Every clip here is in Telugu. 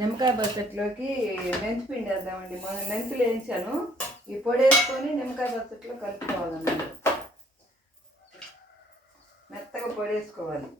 నిమ్మకాయ పచ్చట్లోకి మెంతి పిండి వేద్దామండి. మొన్న మెంతులు వేయించాను. ఈ పొడి వేసుకొని నిమ్మకాయ పచ్చట్లో కలుపుకోవాలన్నమాట. మెత్తగా పొడి వేసుకోవాలి.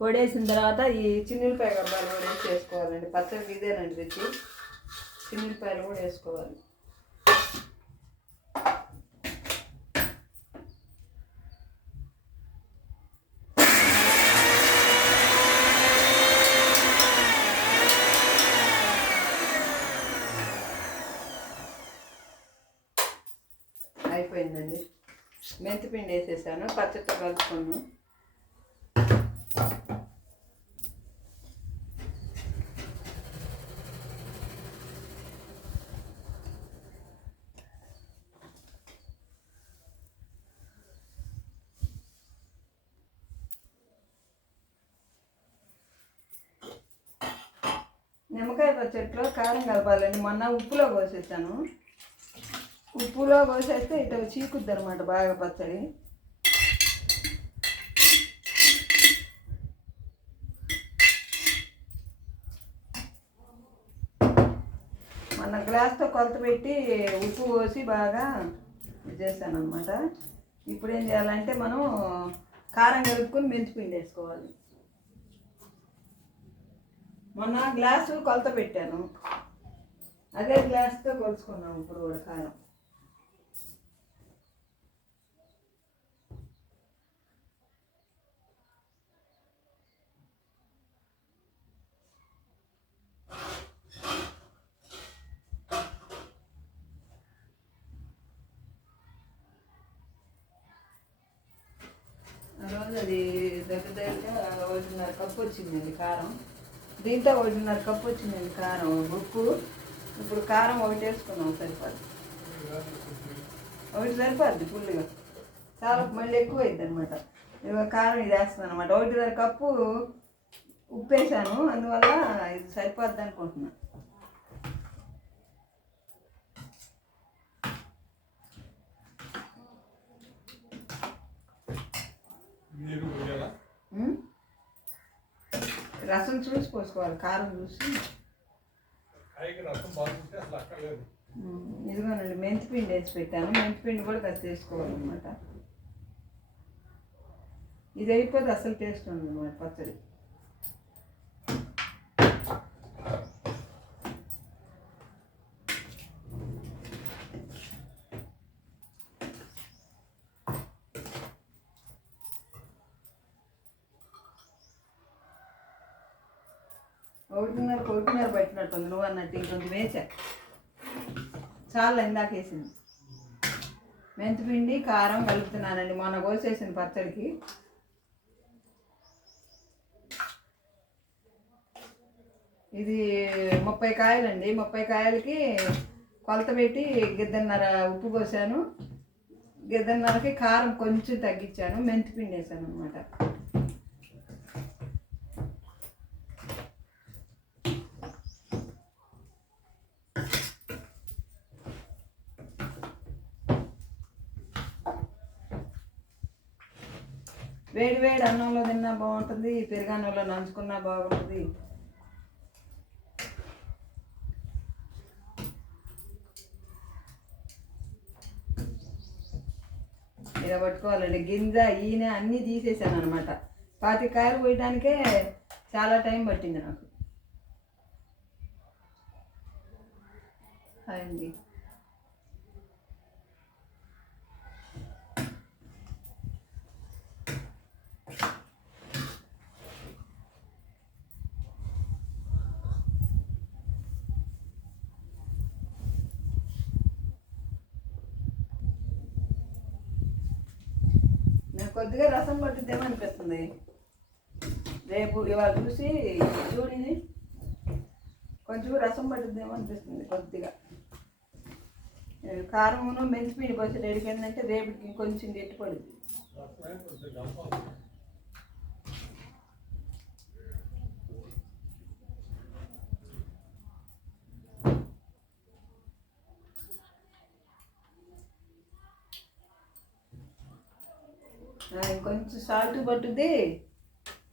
పొడి వేసిన తర్వాత ఈ చిన్నులపాయ గబ్బాలు కూడా వేసి వేసుకోవాలండి. పచ్చడికి ఇదేనండి రుచి. చిన్నులపాయలు కూడా వేసుకోవాలి. అయిపోయిందండి. మెంతిపిండి వేసేసాను. పచ్చడితో కలుపుకున్నాను. నిమ్మకాయ పచ్చడిలో కారం కలపాలండి. మొన్న ఉప్పులో కోసేసాను. ఉప్పులో కోసేస్తే ఇట్లా చీకుద్ది అనమాట బాగా పచ్చడి. మొన్న గ్లాస్తో కొలత పెట్టి ఉప్పు పోసి బాగా చేశాను అనమాట. ఇప్పుడు ఏం చేయాలంటే మనం కారం కలుపుకొని మెంతిపిండి వేసుకోవాలి. మొన్న గ్లాసు కొలత పెట్టాను. అదే గ్లాస్తో కొలుచుకున్నాము ఇప్పుడు కూడా కారం. రోజు అది దగ్గర 1.5 కప్పు వచ్చిందండి కారం. దీంతో 1.5 కప్పు వచ్చిందండి కారం. ఉప్పు ఇప్పుడు కారం ఒకటి వేసుకున్నాం, సరిపోద్ది. ఒకటి సరిపోద్ది ఫుల్గా. చాలా మళ్ళీ ఎక్కువ అయింది అనమాట. ఇక కారం ఇది వేస్తున్నాను అనమాట. 1.5 కప్పు ఉప్పు వేసాను, అందువల్ల ఇది సరిపోద్ది అనుకుంటున్నాను. రసం చూసి పోసుకోవాలి, కారం చూసి. ఇదిగోనండి మెంతిపిండి వేసి పెట్టాను. మెంతిపిండి కూడా కలిసి వేసుకోవాలన్నమాట. ఇది అయిపోతే అసలు టేస్ట్ ఉంది అన్నమాట పచ్చడి. ఒకటిన్నర పెట్టినట్టుంది. నువ్వు అన్నట్టు ఇంకొంచెం వేసా, చాలా ఇందాక వేసింది. మెంతిపిండి కారం కలుపుతున్నానండి. మొన్న కోసేసిన పచ్చడికి. ఇది 30 కాయలండి. 30 కాయలకి కొలత పెట్టి గిద్దన్నర ఉప్పు పోసాను. గిద్దన్నరకి కారం కొంచెం తగ్గించాను. మెంతిపిండి వేసాను అనమాట. వేడి వేడి అన్నంలో తిన్నా బాగుంటుంది, పెరుగన్నంలో నంచుకున్నా బాగుంటుంది. ఇలా పట్టుకోవాలండి. గింజ ఈయన అన్నీ తీసేసాను అనమాట. 25 కాయలు పోయడానికే చాలా టైం పట్టింది నాకు. అయింది. కొద్దిగా రసం పట్టుద్దేమో అనిపిస్తుంది. రేపు ఇవాళ చూసి చూడిని కొంచెం రసం పట్టుద్దేమో అనిపిస్తుంది కొద్దిగా. కారమును మెంతిపిండి పోసి రేడికి ఏంటంటే రేపుకి ఇంకొంచెం గట్టి పడుద్ది. ఇంకొంచెం సాల్ట్ పట్టుద్ది,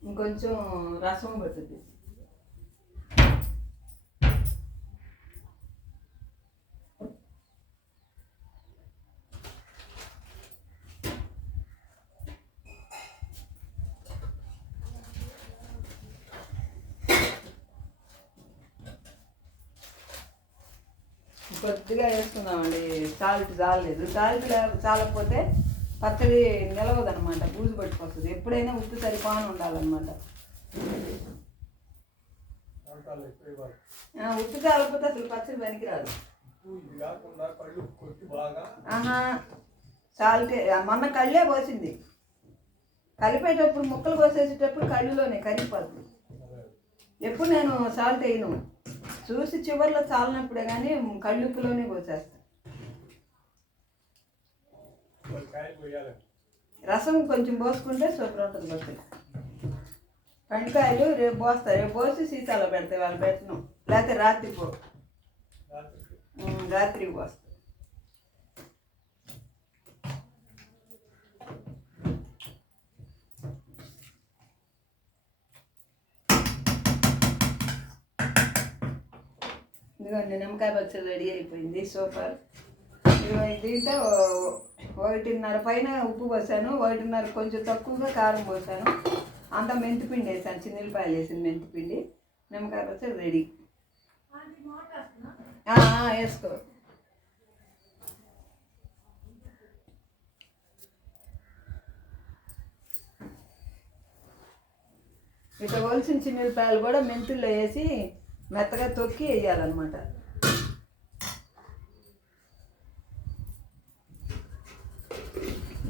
ఇంకొంచెం రసం పట్టుద్ది. కొద్దిగా వేసుకుందామండి, సాల్ట్ చాలలేదు. సాల్ట్ చాలకపోతే పచ్చడి నిలవదనమాట, బూజు పట్టుకొస్తుంది. ఎప్పుడైనా ఉప్పు సరిపోని ఉండాలన్నమాట. ఉప్పు చాలకపోతే అసలు పచ్చడి పనికిరాదు. సాల్ట్ మొన్న కళ్ళే పోసింది, కలిపేటప్పుడు ముక్కలు కోసేసేటప్పుడు కళ్ళులోనే కరిగిపోతుంది. ఎప్పుడు నేను సాల్ట్ వేయను, చూసి చివరిలో చాలినప్పుడే కానీ కళ్ళుప్పులోనే పోసేస్తాను. రసం కొంచెం పోసుకుంటే సూపర్ ఉంటుంది పచ్చడి. కందికాయలు రేపు పోస్తారు, రేపు పోసి సీసాలో పెడతాయి, వాళ్ళు పెట్టను. లేకపోతే రాత్రికి పోస్తారు. ఇదిగోండి నిమ్మకాయ పచ్చడి రెడీ అయిపోయింది, సూపర్. దీంట్లో 1.5 పైన ఉప్పు పోసాను, 1.5 కొంచెం తక్కువగా కారం పోసాను, అంత మెంతిపిండి వేసాను, చిన్నపాయలు వేసిన మెంతిపిండి. నిమ్మకాయ పచ్చడి రెడీ. వేసుకో. ఇట్లా ఒలిసిన చిన్నపాయలు కూడా మెంతుల్లో వేసి మెత్తగా తొక్కి వేయాలన్నమాట.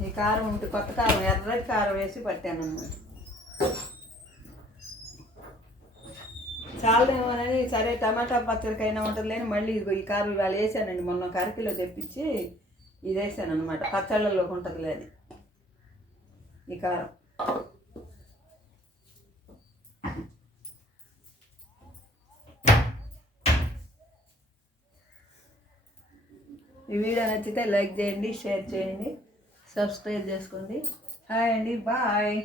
ఈ కారం ఉంటే కొత్త కారం, ఎర్రటి కారం వేసి పట్టాను అన్నమాట. చాలదేమోనని సరే టమాటా పచ్చడికైనా ఉంటుంది లేని మళ్ళీ ఈ కారం ఇవాళ వేసానండి. మొన్న కరికిలో తెప్పించి ఇది వేసాను అనమాట, పచ్చళ్ళలోకి ఉంటుంది లేని ఈ కారం. ఈ వీడియో నచ్చితే లైక్ చేయండి, షేర్ చేయండి, సబ్స్క్రైబ్ చేసుకోండి. హాయ్ అండి, బాయ్.